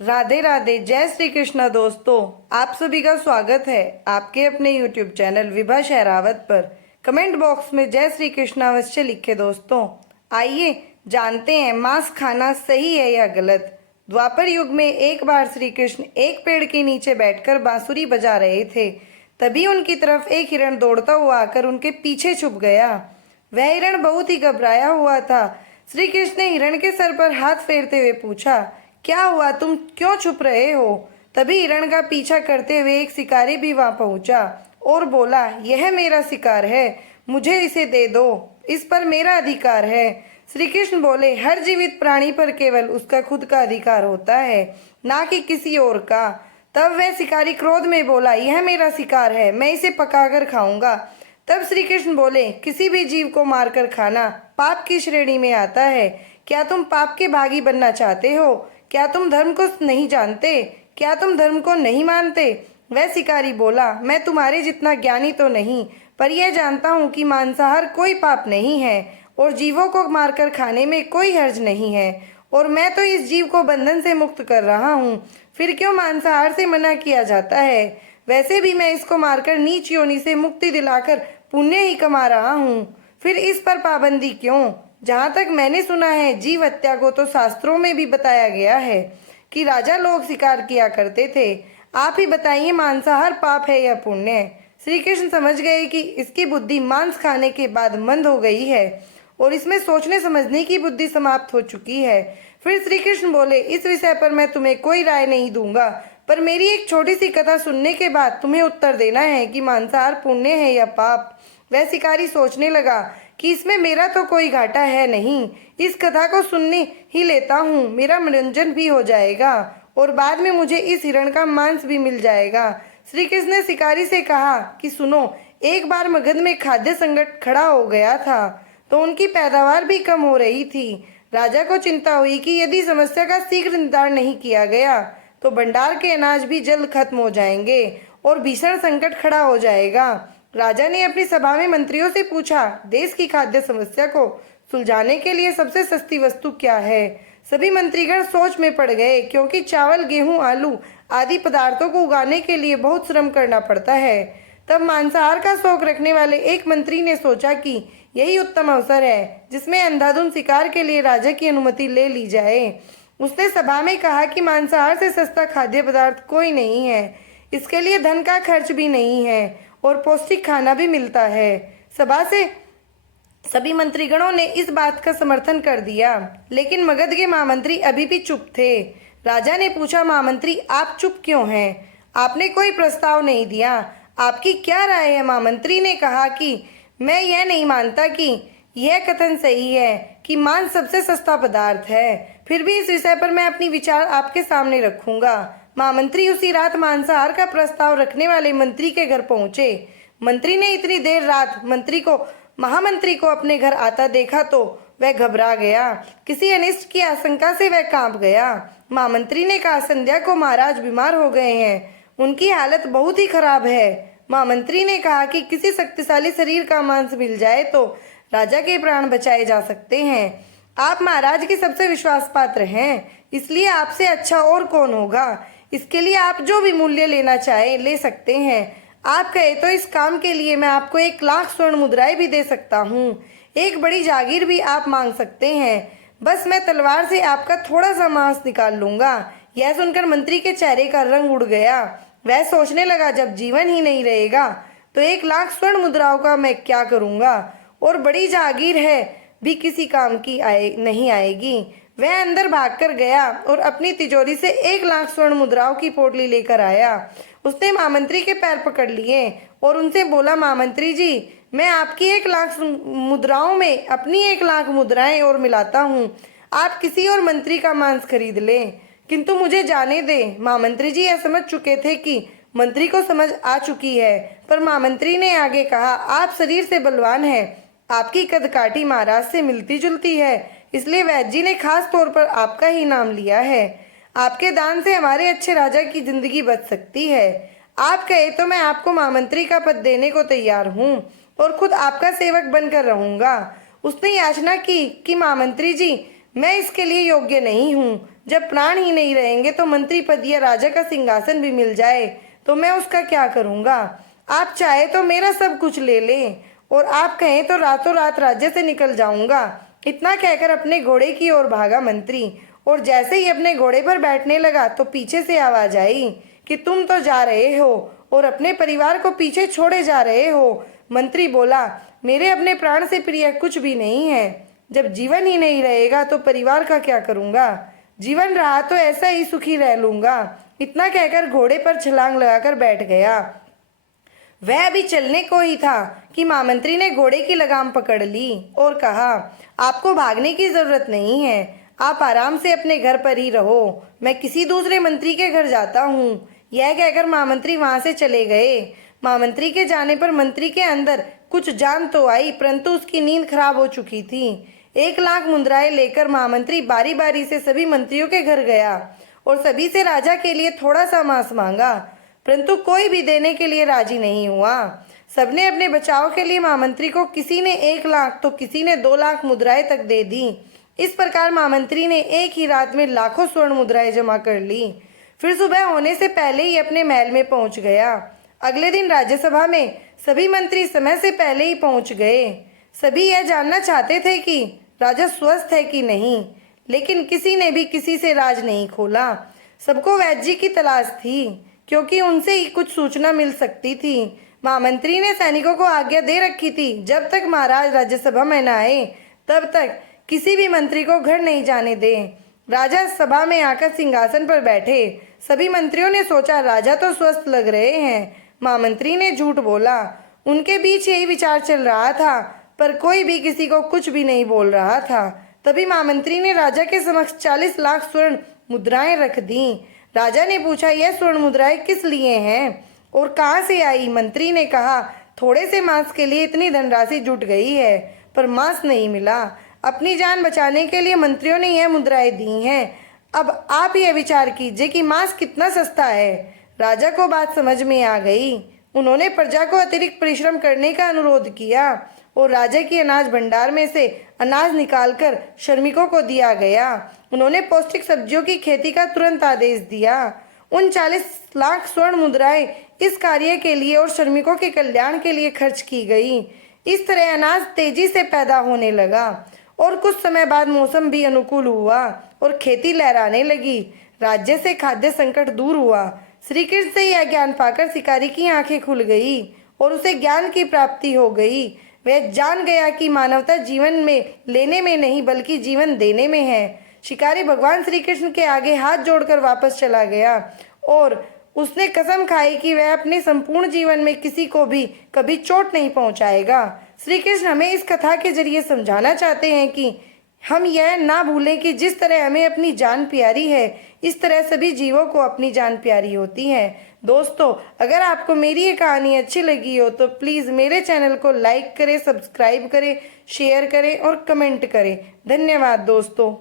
राधे राधे। जय श्री कृष्णा। दोस्तों, आप सभी का स्वागत है आपके अपने YouTube चैनल विभा शहरावत पर। कमेंट बॉक्स में जय श्री कृष्णा अवश्य लिखे। दोस्तों, आइए जानते हैं मांस खाना सही है या गलत। द्वापर युग में एक बार श्री कृष्ण एक पेड़ के नीचे बैठकर बांसुरी बजा रहे थे। तभी उनकी तरफ एक हिरण दौड़ता हुआ आकर उनके पीछे छुप गया। वह हिरण बहुत ही घबराया हुआ था। श्री कृष्ण ने हिरण के सर पर हाथ फेरते हुए पूछा, क्या हुआ, तुम क्यों छुप रहे हो? तभी हिरण का पीछा करते हुए एक शिकारी भी वहां पहुंचा और बोला, यह मेरा शिकार है, मुझे इसे दे दो, इस पर मेरा अधिकार है। श्री कृष्ण बोले, हर जीवित प्राणी पर केवल उसका खुद का अधिकार होता है, ना कि किसी और का। तब वह शिकारी क्रोध में बोला, यह मेरा शिकार है, मैं इसे पकाकर खाऊंगा। तब श्री कृष्ण बोले, किसी भी जीव को मारकर खाना पाप की श्रेणी में आता है। क्या तुम पाप के भागी बनना चाहते हो? क्या तुम धर्म को नहीं जानते? क्या तुम धर्म को नहीं मानते? वह शिकारी बोला, मैं तुम्हारे जितना ज्ञानी तो नहीं, पर यह जानता हूँ कि मांसाहार कोई पाप नहीं है और जीवों को मारकर खाने में कोई हर्ज नहीं है, और मैं तो इस जीव को बंधन से मुक्त कर रहा हूँ। फिर क्यों मांसाहार से मना किया जाता है? वैसे भी मैं इसको मारकर नीच योनि से मुक्ति दिलाकर पुण्य ही कमा रहा हूँ, फिर इस पर पाबंदी क्यों? जहाँ तक मैंने सुना है, जीव हत्या को तो शास्त्रों में भी बताया गया है कि राजा लोग शिकार किया करते थे। आप ही बताइए, मांसाहार पाप है या पुण्य? श्री कृष्ण समझ गए कि इसकी बुद्धि मांस खाने के बाद मंद हो गई है और इसमें सोचने समझने की बुद्धि समाप्त हो चुकी है। फिर श्री कृष्ण बोले, इस विषय पर मैं तुम्हें कोई राय नहीं दूंगा, पर मेरी एक छोटी सी कथा सुनने के बाद तुम्हें उत्तर देना है कि मांसाहार पुण्य है या पाप। वह शिकारी सोचने लगा कि इसमें मेरा तो कोई घाटा है नहीं, इस कथा को सुनने ही लेता हूँ, मेरा मनोरंजन भी हो जाएगा और बाद में मुझे इस हिरण का मांस भी मिल जाएगा। श्री कृष्ण ने शिकारी से कहा कि सुनो, एक बार मगध में खाद्य संकट खड़ा हो गया था तो उनकी पैदावार भी कम हो रही थी। राजा को चिंता हुई कि यदि समस्या का शीघ्र निदान नहीं किया गया तो भंडार के अनाज भी जल्द खत्म हो जाएंगे और भीषण संकट खड़ा हो जाएगा। राजा ने अपनी सभा में मंत्रियों से पूछा, देश की खाद्य समस्या को सुलझाने के लिए सबसे सस्ती वस्तु क्या है? सभी मंत्रीगण सोच में पड़ गए, क्योंकि चावल, गेहूं, आलू आदि पदार्थों को उगाने के लिए बहुत श्रम करना पड़ता है। तब मांसाहार का शौक रखने वाले एक मंत्री ने सोचा कि यही उत्तम अवसर है जिसमें अंधाधुंध शिकार के लिए राजा की अनुमति ले ली जाए। उसने सभा में कहा कि मांसाहार से सस्ता खाद्य पदार्थ कोई नहीं है, इसके लिए धन का खर्च भी नहीं है और पौष्टिक खाना भी मिलता है। सभा से सभी मंत्रीगणों ने इस बात का समर्थन कर दिया, लेकिन मगध के महामंत्री अभी भी चुप थे। राजा ने पूछा, महामंत्री आप चुप क्यों हैं? आपने कोई प्रस्ताव नहीं दिया, आपकी क्या राय है? महामंत्री ने कहा कि मैं यह नहीं मानता कि यह कथन सही है कि मांस सबसे सस्ता पदार्थ है, फिर भी इस विषय पर मैं अपनी विचार आपके सामने रखूंगा। महामंत्री उसी रात मांसाहार का प्रस्ताव रखने वाले मंत्री के घर पहुंचे। मंत्री ने इतनी देर रात महामंत्री को अपने घर आता देखा तो वह घबरा गया। किसी अनिष्ट की आशंका से वह कांप गया। महामंत्री ने कहा, संध्या को महाराज बीमार हो गए हैं, उनकी हालत बहुत ही खराब है। महामंत्री ने कहा कि किसी शक्तिशाली शरीर का मांस मिल जाए तो राजा के प्राण बचाए जा सकते हैं। आप महाराज के सबसे विश्वास पात्र हैं, इसलिए आपसे अच्छा और कौन होगा। इसके लिए आप जो भी मूल्य लेना चाहे ले सकते हैं। आप कहे तो इस काम के लिए मैं आपको 1,00,000 स्वर्ण मुद्राएं भी दे सकता हूँ। एक बड़ी जागीर भी आप मांग सकते हैं, बस मैं तलवार से आपका थोड़ा सा मांस निकाल लूंगा। यह सुनकर मंत्री के चेहरे का रंग उड़ गया। वह सोचने लगा, जब जीवन ही नहीं रहेगा तो 1,00,000 स्वर्ण मुद्राओं का मैं क्या करूंगा, और बड़ी जागीर है भी किसी काम की नहीं आएगी। वह अंदर भागकर गया और अपनी तिजोरी से 1,00,000 स्वर्ण मुद्राओं की पोटली लेकर आया। उसने महामंत्री के पैर पकड़ लिए और उनसे बोला, महामंत्री जी, मैं आपकी 1,00,000 मुद्राओं में अपनी 1,00,000 मुद्राएं और मिलाता हूँ, आप किसी और मंत्री का मांस खरीद लें, किंतु मुझे जाने दें। महामंत्री जी यह समझ चुके थे कि मंत्री को समझ आ चुकी है, पर महामंत्री ने आगे कहा, आप शरीर से बलवान हैं, आपकी कदकाठी महाराज से मिलती जुलती है, इसलिए वैद्य जी ने खास तौर पर आपका ही नाम लिया है। आपके दान से हमारे अच्छे राजा की जिंदगी बच सकती है। आप कहे तो मैं आपको महामंत्री का पद देने को तैयार हूँ और खुद आपका सेवक बनकर रहूंगा। उसने याचना की कि महामंत्री जी, मैं इसके लिए योग्य नहीं हूँ, जब प्राण ही नहीं रहेंगे तो मंत्री पद या राजा का सिंहासन भी मिल जाए तो मैं उसका क्या करूँगा। आप चाहे तो मेरा सब कुछ ले लें और आप कहें तो रातों रात राज्य से निकल जाऊंगा। इतना कहकर अपने घोड़े की ओर भागा मंत्री, और जैसे ही अपने घोड़े पर बैठने लगा तो पीछे से आवाज आई कि तुम तो जा रहे हो और अपने परिवार को पीछे छोड़े जा रहे हो। मंत्री बोला, मेरे अपने प्राण से प्रिय कुछ भी नहीं है। जब जीवन ही नहीं रहेगा तो परिवार का क्या करूँगा। जीवन रहा तो ऐसा ही सुखी रह लूँगा। इतना कहकर घोड़े पर छलांग लगाकर बैठ गया। वह अभी चलने को ही था कि महामंत्री ने घोड़े की लगाम पकड़ ली और कहा, आपको भागने की जरूरत नहीं है, आप आराम से अपने घर पर ही रहो, मैं किसी दूसरे मंत्री के घर जाता हूँ। यह कहकर महामंत्री वहां से चले गए। महामंत्री के जाने पर मंत्री के अंदर कुछ जान तो आई, परंतु उसकी नींद खराब हो चुकी थी। 1 लाख मुद्राएं लेकर महामंत्री बारी बारी से सभी मंत्रियों के घर गया और सभी से राजा के लिए थोड़ा सा मांस मांगा, परंतु कोई भी देने के लिए राजी नहीं हुआ। सबने अपने बचाव के लिए महामंत्री को किसी ने 1 लाख तो किसी ने 2 लाख मुद्राएं तक दे दी। इस प्रकार महामंत्री ने एक ही रात में लाखों स्वर्ण मुद्राएं जमा कर ली। फिर सुबह होने से पहले ही अपने महल में पहुंच गया। अगले दिन राज्यसभा में सभी मंत्री समय से पहले ही पहुंच गए। सभी यह जानना चाहते थे कि राजा स्वस्थ है कि नहीं, लेकिन किसी ने भी किसी से राज नहीं खोला। सबको वैद्य जी की तलाश थी, क्योंकि उनसे ही कुछ सूचना मिल सकती थी। महामंत्री ने सैनिकों को आज्ञा दे रखी थी, जब तक महाराज राज्यसभा में न आए तब तक किसी भी मंत्री को घर नहीं जाने दें। राजा सभा में आकर सिंहासन पर बैठे। सभी मंत्रियों ने सोचा, राजा तो स्वस्थ लग रहे हैं। महामंत्री ने झूठ बोला। उनके बीच यही विचार चल रहा था, पर कोई भी किसी को कुछ भी नहीं बोल रहा था। तभी महामंत्री ने राजा के समक्ष 40 लाख स्वर्ण मुद्राएं रख दी। राजा ने पूछा, यह स्वर्ण मुद्राएं किस लिए हैं और कहाँ से आई। मंत्री ने कहा, थोड़े से मांस के लिए इतनी धनराशि जुट गई है, पर मांस नहीं मिला। अपनी जान बचाने के लिए मंत्रियों ने यह मुद्राएं दी हैं। अब आप यह विचार कीजिए कि मांस कितना सस्ता है। राजा को बात समझ में आ गई। उन्होंने प्रजा को अतिरिक्त परिश्रम करने का अनुरोध किया और राजा की अनाज भंडार में से अनाज निकालकर श्रमिकों को दिया गया। उन्होंने पौष्टिक सब्जियों की खेती का तुरंत आदेश दिया। उन 40 लाख स्वर्ण मुद्राएं इस कार्य के लिए और श्रमिकों के कल्याण के लिए खर्च की गई। इस तरह अनाज तेजी से पैदा होने लगा और कुछ समय बाद मौसम भी अनुकूल हुआ और खेती लहराने लगी। राज्य से खाद्य संकट दूर हुआ। श्री कृष्ण से यह ज्ञान पाकर शिकारी की आंखें खुल गई और उसे ज्ञान की प्राप्ति हो गई। वह जान गया कि मानवता जीवन में लेने में नहीं बल्कि जीवन देने में है। शिकारी भगवान श्री कृष्ण के आगे हाथ जोड़कर वापस चला गया और उसने कसम खाई कि वह अपने संपूर्ण जीवन में किसी को भी कभी चोट नहीं पहुंचाएगा। श्री कृष्ण हमें इस कथा के जरिए समझाना चाहते हैं कि हम यह ना भूलें कि जिस तरह हमें अपनी जान प्यारी है, इस तरह सभी जीवों को अपनी जान प्यारी होती है। दोस्तों, अगर आपको मेरी ये कहानी अच्छी लगी हो तो प्लीज़ मेरे चैनल को लाइक करें, सब्सक्राइब करें, शेयर करें और कमेंट करें। धन्यवाद दोस्तों।